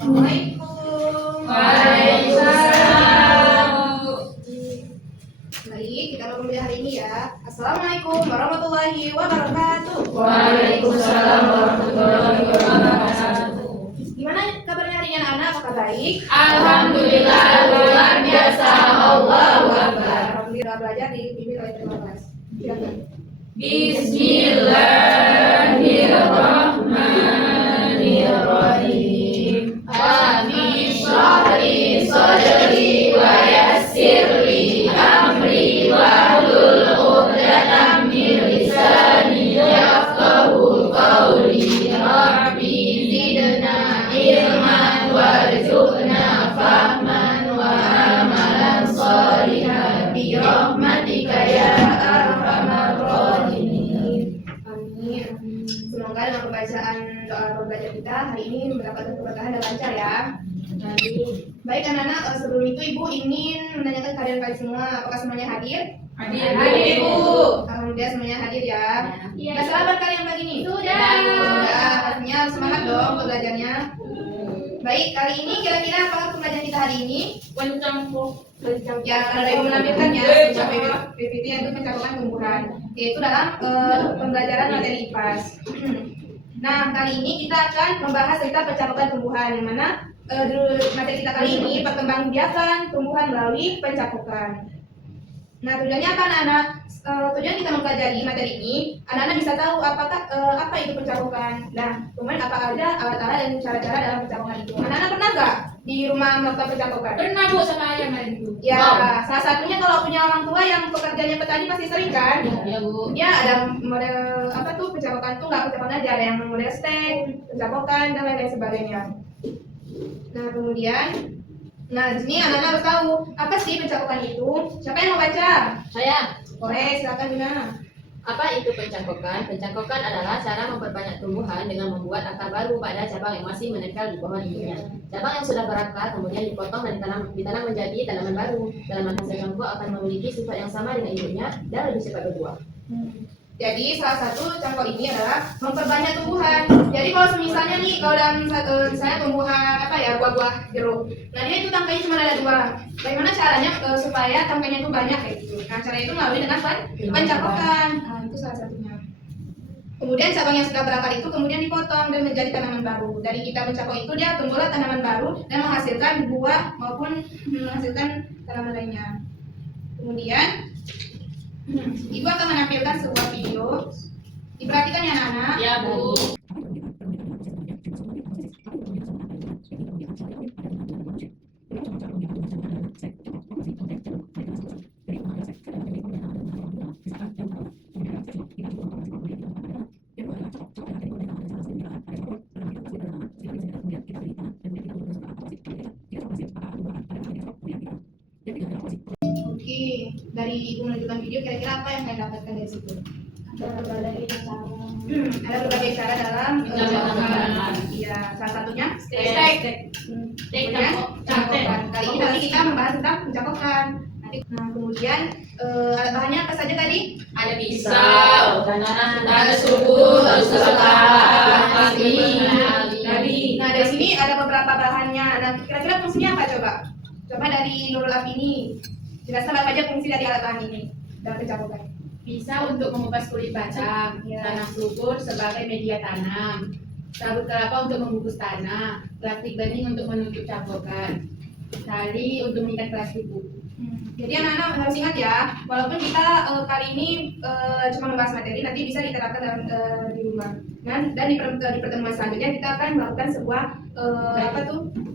Assalamualaikum. Waalaikumsalam. Baik, kita mulai hari ini ya. Assalamualaikum warahmatullahi wabarakatuh. Waalaikumsalam warahmatullahi wabarakatuh. Gimana kabarnya hari ini anak-anak? Apakah baik? Alhamdulillah luar biasa. Allahu Akbar. Alhamdulillah belajar dibimbing oleh terima kasih. Silakan. Bismillahirrahmanirrahim. Rabbi shrah li sadri wa yassir li amri wahlul 'uqdatam min lisani yafqahu qawli. Rabbi zidna ilman warzuqna fahman wa amalan shalihan bi rahmatika ya arhamar rahimin. Amin. Semoga dengan pembacaan doa pembelajar kita hari ini mendapatkan keberkahan dan lancar ya. Baik anak-anak, sebelum itu Ibu ingin menanyakan kalian kalian semua, apakah semuanya hadir? Hadir, Bu. Alhamdulillah semuanya hadir ya. Iya. Sudah sabar kalian pagi ini? Sudah. Sudah, pastinya harus semangat dong untuk belajarnya. Baik, kali ini kira-kira apa pembelajaran kita hari ini? Ya, kalau Ibu menampilkannya, PPT-nya itu pencampuran tumbuhan, yaitu dalam pembelajaran materi IPAS. Nah, kali ini kita akan membahas tentang pencampuran tumbuhan, yang mana materi kita kali ini perkembangbiakan tumbuhan melalui pencampuran. Nah, tujuannya apa anak-anak? Tujuan kita mempelajari materi ini, anak-anak bisa tahu apakah apa itu pencampuran. Nah, kemudian apa aja alat-alat dan cara-cara dalam pencampuran itu. Anak-anak pernah nggak di rumah melakukan pencampuran? Pernah Bu sama ayah kemarin Bu. Ya, salah satunya kalau punya orang tua yang pekerjaannya petani pasti sering kan? Ya Bu. Ya, ada model apa tuh pencampuran tuh nggak pencampuran aja, ada yang model stek, pencampuran dan lain-lain sebagainya. Nah, kemudian, nah di sini anak-anak harus tahu apa sih pencampuran itu. Siapa yang mau baca? Saya. Boleh, silakan Dina. Apa itu pencangkokan? Pencangkokan adalah cara memperbanyak tumbuhan dengan membuat akar baru pada cabang yang masih menempel di pohon induknya. Cabang yang sudah berakar kemudian dipotong dan ditanam menjadi tanaman baru. Tanaman hasil cangkok akan memiliki sifat yang sama dengan induknya dan lebih cepat berbuah. Jadi salah satu cangkok ini adalah memperbanyak tumbuhan. Jadi kalau misalnya nih, kalau dalam misalnya tumbuhan apa ya, buah-buah jeruk. Nah dia itu tangkainya cuma ada 2. Bagaimana caranya supaya tangkainya itu banyak kayak gitu? Nah cara itu melalui dengan pencangkokan. Nah itu salah satunya. Kemudian cabang yang sudah berakar itu kemudian dipotong dan menjadi tanaman baru. Dari kita mencangkok itu dia tumbuhlah tanaman baru dan menghasilkan buah maupun menghasilkan tanaman lainnya. Kemudian Ibu akan menampilkan sebuah video. Diperhatikan ya anak-anak. Ya Bu. Oke, dari Ibu menunjukkan video, kira-kira apa yang kalian dapatkan dari situ? Ada berbagai cara dalam Pencampuran. Iya, salah satunya Stek. kemudian pencampuran. Kali ini nanti kita membahas tentang pencampuran. Nah, kemudian alat bahannya apa saja tadi? Ada pisau, ada subur, terus Nah, dari sini ada beberapa bahannya. Nah, kira-kira fungsinya apa coba? Coba dari Nurul Afini. Jelaskan apa aja fungsi dari alat bahan ini dalam pencampuran. Pisau untuk mengupas kulit batang, Ya. tanah subur sebagai media tanam, sabut kelapa untuk membungkus tanah, plastik bening untuk menutup campuran, tali untuk mengikat plastik buku. Jadi anak-anak harus ingat ya, walaupun kita kali ini cuma membahas materi, nanti bisa diterapkan dalam di rumah. Dan di pertemuan selanjutnya kita akan melakukan sebuah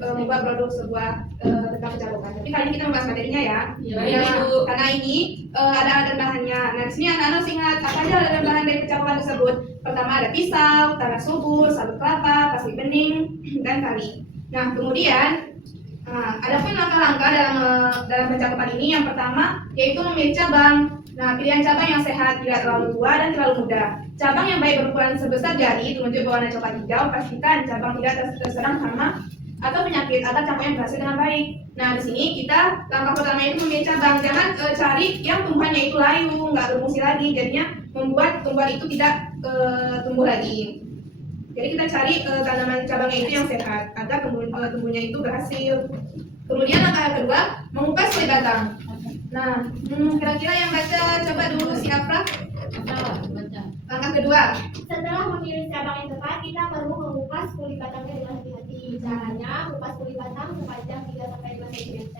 membuat produk sebuah tentang pencampuran. Tapi kali ini kita membahas materinya ya. Ya, Nah, Ibu. karena ini ada bahannya. Nah, di sini anak-anak harus ingat apa aja ada bahan dari pencampuran tersebut. Pertama ada pisau, tanah subur, sabut kelapa, plastik bening, dan tali. Nah, kemudian ada pun langkah-langkah dalam pencampuran ini. Yang pertama yaitu memilih cabang. Nah, pilihan cabang yang sehat, tidak terlalu tua dan terlalu muda. Cabang yang baik berukuran sebesar jari, tunjuk berwarna coklat hijau, pastikan cabang tidak terserang hama atau penyakit agar cangkoknya berhasil dengan baik. Nah, di sini kita langkah pertama itu memilih cabang. Jangan cari yang tumbuhannya itu layu, nggak berfungsi lagi, jadinya membuat tumbuhan itu tidak tumbuh lagi. Jadi kita cari tanaman cabangnya itu yang sehat agar tumbuhnya itu berhasil. Kemudian langkah kedua, mengupas kulit batang. Nah, kira-kira yang baca coba dulu si Afra. Langkah kedua. Setelah memilih cabang yang tepat, kita perlu mengupas kulit batangnya dengan hati-hati. Caranya, mengupas kulit batang sepanjang 3-5 cm,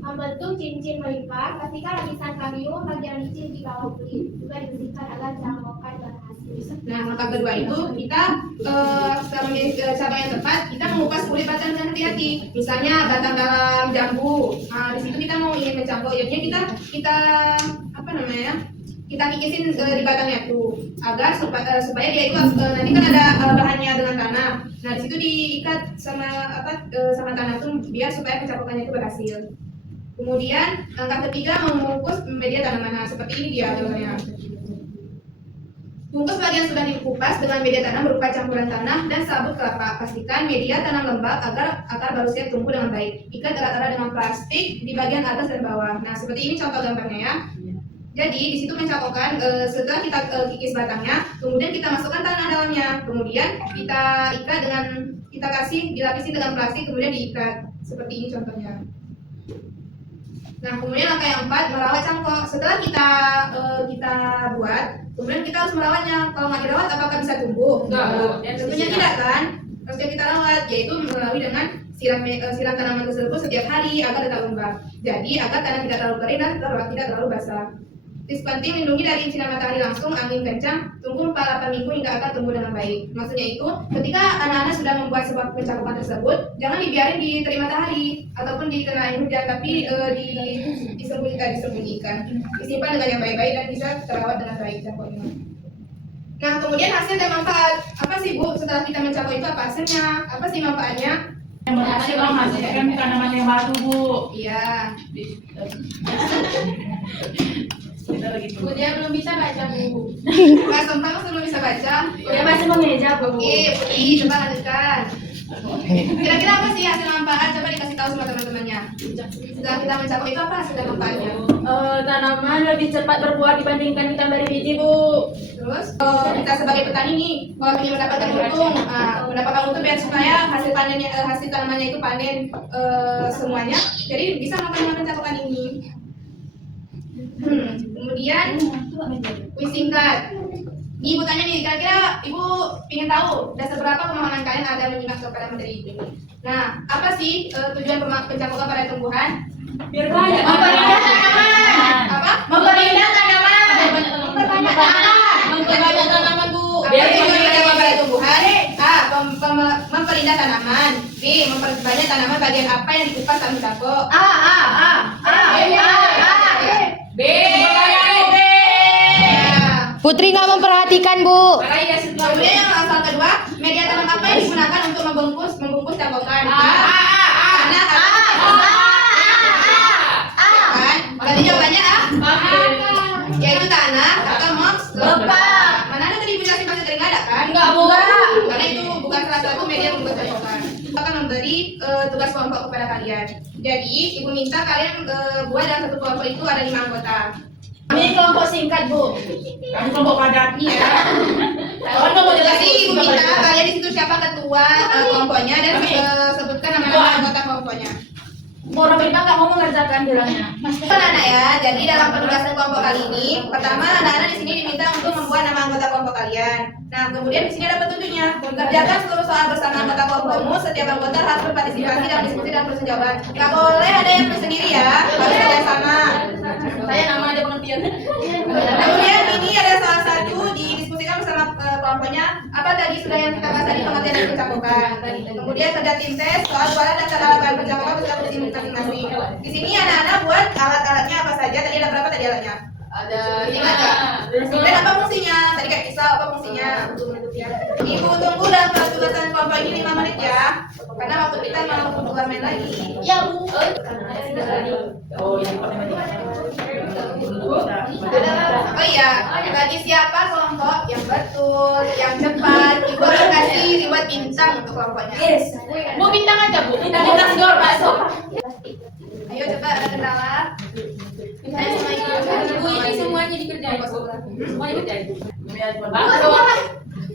membentuk cincin melipat. Pastikan lapisan kamium bagian licin di bawah kulit juga dibersihkan agar cangkokan berhasil. Nah, langkah kedua itu kita setelah memilih cabang yang tepat, kita mengupas kulit batang dengan hati-hati. Misalnya batang dalam jambu. Nah, di situ kita mau ingin mencangkok, jadinya kita apa namanya? Kita kikisin di batangnya tuh agar supaya dia itu nanti kan ada bahannya dengan tanah. Nah, di situ diikat sama sama tanah tuh biar supaya pencampukannya itu berhasil. Kemudian langkah ketiga membungkus media tanaman. Nah, seperti ini dia gambarnya. Bungkus bagian sudah dikupas dengan media tanam berupa campuran tanah dan sabut kelapa. Pastikan media tanam lembab agar akar baru siap tumbuh dengan baik. Ikat erat-erat dengan plastik di bagian atas dan bawah. Nah, seperti ini contoh gambarnya ya. Jadi di situ mencangkokkan setelah kita kikis batangnya, kemudian kita masukkan tanah dalamnya, kemudian kita ikat dengan dilapisi dengan plastik, kemudian diikat seperti ini contohnya. Nah, kemudian langkah yang 4, merawat cangkok. Setelah kita buat, kemudian kita harus merawatnya. Kalau nggak dirawat, apakah bisa tumbuh? Tentunya tidak kan? Harus kita rawat, yaitu melalui dengan siram tanaman tersebut setiap hari agar tetap lembab. Jadi agar tanah tidak terlalu kering dan tidak terlalu basah. Tips penting, lindungi dari sinar matahari langsung, angin kencang, tunggu 4-8 minggu hingga akar tumbuh dengan baik. Maksudnya itu, ketika anak-anak sudah membuat sebuah pencangkokan tersebut, jangan dibiarin di terik matahari ataupun dikenain hujan, tapi disembunyikan, disimpan dengan yang baik-baik dan bisa terawat dengan baik cangkoknya. Nah, kemudian hasil dan manfaat. Apa sih Bu, setelah kita mencangkok itu apa hasilnya? Apa sih manfaatnya? Yang berhasil menghasilkan tanaman yang baru, Bu. Iya. Bu, dia belum bisa baca, Bu. Mas Tompang belum bisa baca. Dia masih mengeja, Bu. Oke, Budi, coba lanjutkan. Kira-kira apa sih hasil manfaat? Coba dikasih tahu sama teman-temannya. Setelah kita mencangkok itu apa hasil dan manfaatnya? Tanaman lebih cepat berbuah dibandingkan kita beri biji, Bu. Terus, kita sebagai petani nih, kalau ingin mendapatkan untung biar supaya hasil tanamannya itu panen semuanya. Jadi bisa melakukan pencangkokan ini. Kemudian kuis singkat. Nih Ibu tanya nih, kira-kira Ibu ingin tahu dasar berapa pemahaman kalian ada menyimak kepada materi ini? Nah, apa sih tujuan pencangkokan pada tumbuhan? Biar banyak. Memperindah tanaman. Apa? Memperindah tanaman. Memperbanyak tanaman, Bu. Biar pencangkokan pada tumbuhan. A. Memperindah tanaman. B. Memperbanyak tanaman bagian apa yang dikupas saat mencangkok? B. Putri nggak memperhatikan, Bu. Kemudian yang langkah kedua, media tanam apa yang digunakan untuk membungkus cangkokan? Tadi jawabannya A. Yaitu tanah atau moms lembab. Mana ada tadi jelasin bahasa tadi nggak ada kan? Enggak, Bu. Karena itu bukan salah satu media membungkus cangkokan. Kita akan memberi tugas kelompok kepada kalian. Jadi, Ibu minta kalian buat dalam satu kelompok itu ada 5 anggota. Ini kelompok singkat, Bu. Kami kelompok padat. Iya. Jadi Ibu minta kalian di situ siapa ketua kelompoknya dan sebutkan nama-nama anggota kelompoknya. Orang kita nggak mau mengerjakan bilangnya. Anak-anak ya, jadi dalam penugasan kelompok kali ini, pertama anak-anak di sini diminta untuk membuat nama anggota kelompok kalian. Nah, kemudian di sini ada petunjuknya. Kerjakan seluruh soal bersama anggota kelompokmu. Setiap anggota harus berpartisipasi dalam diskusi dan persetujuan. Nggak boleh ada yang sendiri ya, harus kerjasama. Saya nama aja pengertian. Kemudian ini ada salah satu didiskusikan bersama kelompoknya. Apa tadi sudah yang kita bahas tadi pengertian dan pencangkokan. Kemudian kerja tim tes, soal jualan dan cara bahan pencangkokan bersama tim masing-masing. Di sini anak-anak buat alat-alatnya apa saja. Tadi ada berapa tadi alatnya? Ada Ingat nggak? Dan apa fungsinya? Tadi kayak pisau, apa fungsinya? Ibu tunggu dalam penugasan kelompok ini 5 menit ya. Karena waktu kita mau keluar main lagi. Ya, Bu. Oh iya, bagi siapa kelompok yang betul, yang cepat, Ibu akan kasih reward bintang untuk kelompoknya. Yes. Mau bintang aja, Bu. Bintang skor masuk. Ayo coba ada kendala. Saya sama Ibu. Bu, ini semuanya dikerjain. Semuanya dikerjain.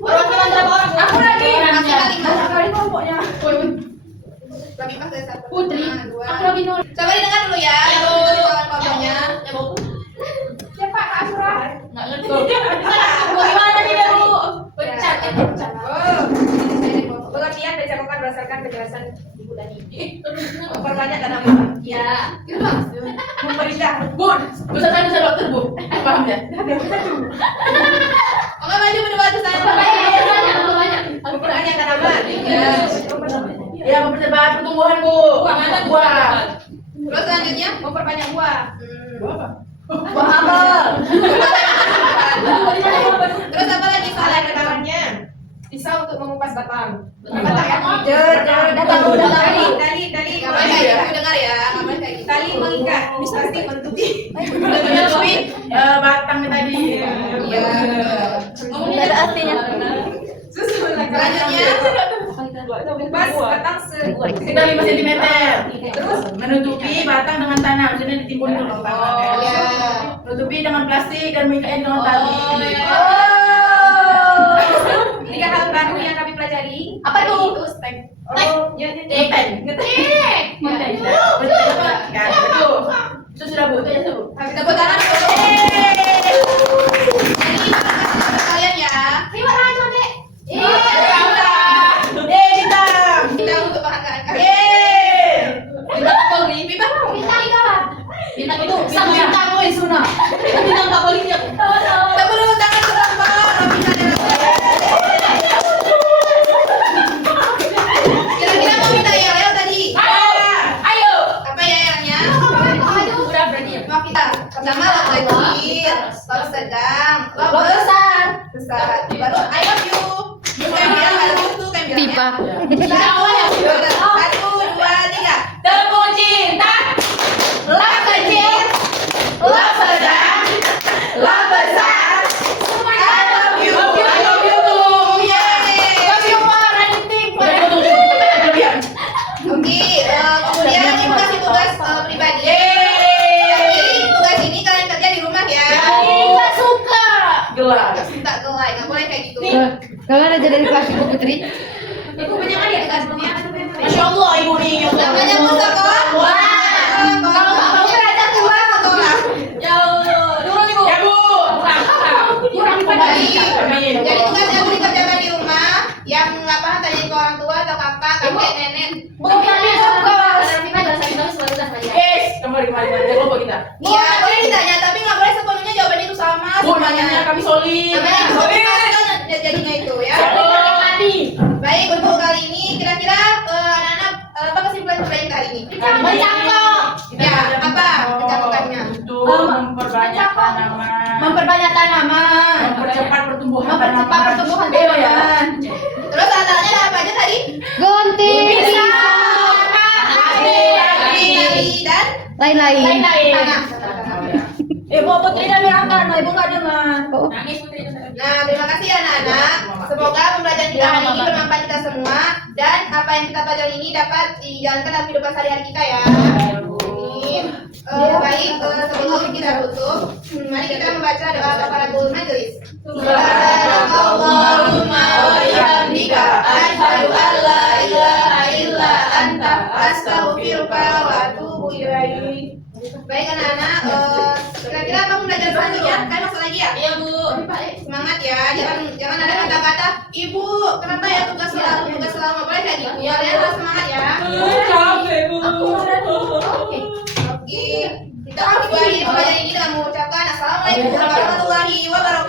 Perwakilan berapa orang? Aku lagi. Maksimal 5. Kali kelompoknya. Lebih pas dari satu. Putri. Nah, 2. Aku lagi nol. Coba didengar dulu ya. Kelompoknya. Ya buku. Siapa Kak Asura? Nggak ngerti. Gimana tadi Bu? Pecat ya pecat. Pengertian dicakupan berdasarkan penjelasan Ibu tadi. Memperbanyak tanaman. Ya. Memerintah. Bu, bisa saya bisa dokter Bu. Paham ya? Oke, maju berdua saya. Memperbanyak tanaman. Ya. Ya, mempercepat pertumbuhan Bu. Buah. Terus selanjutnya Memperbanyak buah. Buah apa? buah apel. Terus apa lagi salah Tanamannya. Pisau untuk mengupas batang. Batang ya? Datang udah tadi. Tali. Nggak boleh kayak gitu, dengar ya. Nggak boleh kayak gitu. Tali mengikat. Pasti menutupi batang tadi. Iya. Nggak ada artinya. Selanjutnya Pas batang sekitar 5 cm. Terus menutupi batang dengan tanah, maksudnya ditimbun dulu tanah. Oh, ya. Menutupi dengan plastik dan mengikatnya dengan tali. Oh, ya. Tiga hal baru yang kami pelajari. Apa tuh? Itu stek. Ngetek. Betul. Itu sudah Bu, itu ya Bu. Tepuk tangan dulu. Jadi kalian ya. Terima kasih, Dek. Kita untuk penghargaan kalian. Bintang Kapolri. Bintang mau? Bintang itu apa? Bintang itu bintang woi Suna. Bintang Kapolri ya. Tepuk dulu tangan bersama. Kira-kira mau minta ya Leo tadi? Ayo. Apa ya yang Udah berarti ya. mau kita? Pertama lo kecil, lo sedang, lo Besar. besar. Baru I love you. Kayak bilang I love you tuh kayak bilang. Pipa. Satu, dua, tiga. Tepuk cinta. Lo kecil, lo sedang, lo besar. I love you. I love you tuh. Yeay. Oke, kemudian ibu kasih tugas pribadi. Jadi tugas ini kalian kerja di rumah ya. Nggak suka. Gelas. Tak gelai, nggak boleh kayak gitu. Kalian aja dari kelas Ibu Putri. Ibu punya kan ya tugasnya? Masya Allah Ibu nih. Namanya Mustafa. Kalau nggak mau belajar keluar sekolah. Ya Bu. Kurang Baik. Jadi tugasnya Bu dikerjakan di rumah. Yang nggak paham tanya ke orang tua atau kakak, kakek, nenek. Kembali kelompok kita. Iya, boleh ditanya, tapi nggak boleh sepenuhnya jawabannya itu sama Bu, semuanya. nanya kami solid. Namanya kan jadinya itu ya. Baik, untuk kali ini kira-kira anak-anak apa kesimpulan pelajaran kali ini? Ya, apa kecakupannya? Itu memperbanyak tanaman. Memperbanyak tanaman. Mempercepat pertumbuhan Mempercepat pertumbuhan Iya, ya. tanaman. Terus tantangannya ada apa aja tadi? Gunting. Tali dan Lain-lain. tanah. Ibu Putri dan Miranda, Ibu nggak dengar. Oh. Nah, terima kasih ya anak-anak. Semoga pembelajaran kita hari ini bermanfaat kita semua dan apa yang kita pelajari ini dapat dijalankan dalam kehidupan sehari-hari kita ya. Amin. Baik, sebelum kita tutup, mari kita membaca doa kafaratul majelis. Subhanallahumma wa bihamdika asyhadu an la ilaha illa anta astaghfiruka wa atubu ilaik. Baik anak-anak, kira-kira kamu belajar selanjutnya? Kalian masuk lagi ya? Iya Bu. Semangat ya, jangan ada kata-kata ibu kenapa ya tugas selalu nggak boleh kayak gitu. Kalian harus semangat ya. Capek Bu. Oke, kita akhiri pembelajaran ini dengan mengucapkan assalamualaikum warahmatullahi wabarakatuh.